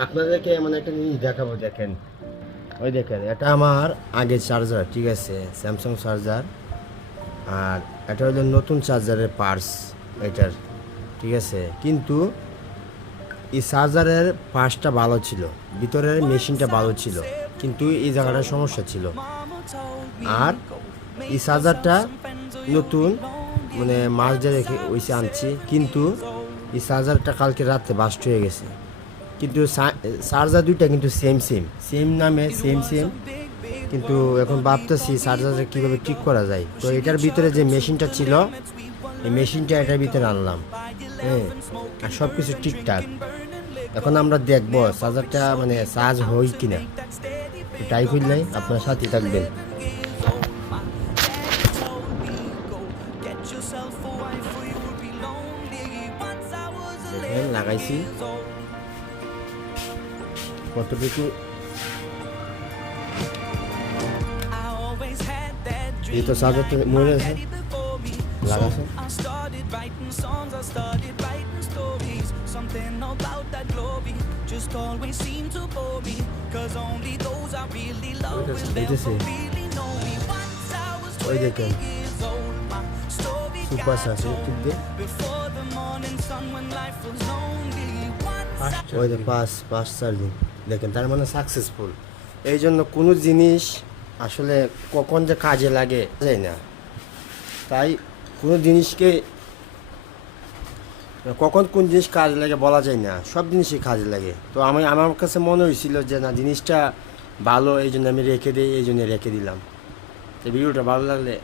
আপনাদেরকে এমন একটা জিনিস দেখাবো, দেখেন। ওই দেখেন, এটা আমার আগের চার্জার, ঠিক আছে, স্যামসাং চার্জার। আর এটা হলো নতুন চার্জারের পার্স এটার, ঠিক আছে। কিন্তু এই চার্জারের পার্সটা ভালো ছিল, ভিতরের মেশিনটা ভালো ছিল, কিন্তু এই জায়গাটা সমস্যা ছিল। আর এই চার্জারটা নতুন, মানে মাস দিয়ে রেখে ওইসে আনছি, কিন্তু এই চার্জারটা কালকে রাতে বাস্ট হয়ে গেছে। কিন্তু চার্জার দুইটা কিন্তু সেম সেম সেম নামে সেম সেম, কিন্তু এখন ভাবতেছি চার্জারটা কীভাবে ঠিক করা যায়। তো এটার ভিতরে যে মেশিনটা ছিল, এই মেশিনটা এটার ভিতরে আনলাম, হ্যাঁ। আর সব কিছু ঠিকঠাক। এখন আমরা দেখবো চার্জারটা মানে চার্জ হয় কিনা। তাই খুললে আপনার সাথে থাকবেন। দেখেন লাগাইছি কতটুকু, এই তো চার্জারটা মরে আছে লাগাছে। ওই দেখেন সুপার আছে ঠিক দিয়ে, ওই যে পাঁচ পাঁচ চার্জিং দেখেন, তার মানে সাকসেসফুল। এই জন্য কোনো জিনিস আসলে কখন যে কাজে লাগে যায় না। তাই কোনো জিনিসকে কখন কোন জিনিস কাজে লাগে বলা যায় না, সব জিনিসই কাজে লাগে। তো আমার কাছে মনে হয়েছিল যে না, জিনিসটা ভালো, এই জন্য আমি রেখে দিই, এই জন্য রেখে দিলাম। তো ভিডিওটা ভালো লাগলে